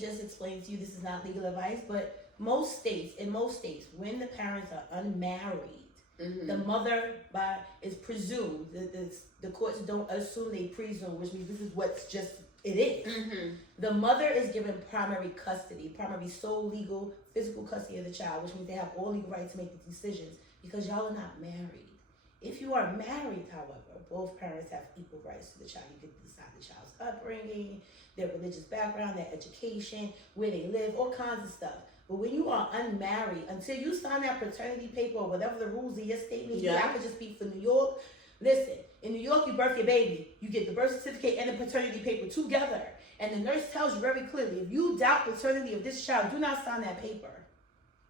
just explained to you, this is not legal advice, but in most states, when the parents are unmarried, the mother is presumed. The courts don't assume, they presume, which means this is what's just it is. The mother is given primary custody, primary sole legal physical custody of the child, which means they have all legal rights to make the decisions because y'all are not married. If you are married, however, both parents have equal rights to the child. You can decide the child's upbringing, their religious background, their education, where they live, all kinds of stuff. But when you are unmarried, until you sign that paternity paper or whatever the rules of your state may be, I could just speak for New York. Listen, in New York, you birth your baby. You get the birth certificate and the paternity paper together. And the nurse tells you very clearly, if you doubt paternity of this child, do not sign that paper.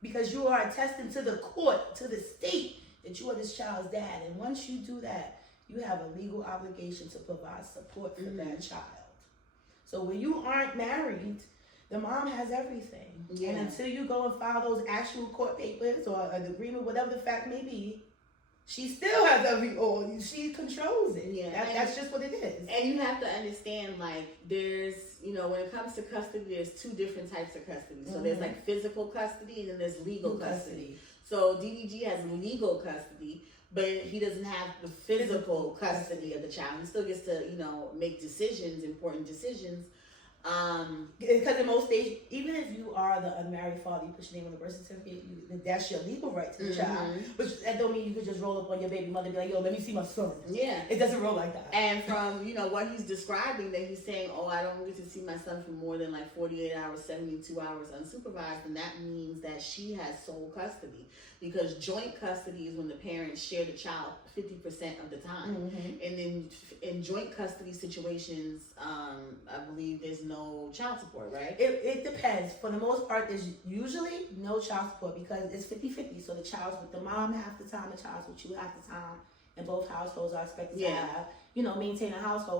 Because you are attesting to the court, to the state, that you are this child's dad. And once you do that, you have a legal obligation to provide support for that child. So when you aren't married, the mom has everything. And until you go and file those actual court papers or an agreement, whatever the fact may be, she still has she controls it. That's just what it is. And you have to understand, like, there's, when it comes to custody, there's two different types of custody. So there's like physical custody and then there's legal custody. So DDG has legal custody, but he doesn't have the physical custody of the child. He still gets to, make decisions, important decisions. Because in most states, even if you are the unmarried father, you put your name on the birth certificate, that's your legal right to the child. But that don't mean you could just roll up on your baby mother and be like, yo, let me see my son. It doesn't roll like that. And from, what he's describing, that he's saying, oh, I don't get to see my son for more than like 48 hours, 72 hours unsupervised, and that means that she has sole custody. Because joint custody is when the parents share the child 50% of the time. And then in joint custody situations, I believe there's no child support, right? It depends. For the most part, there's usually no child support because it's 50-50. So the child's with the mom half the time, the child's with you half the time, and both households are expected to have, maintain a household.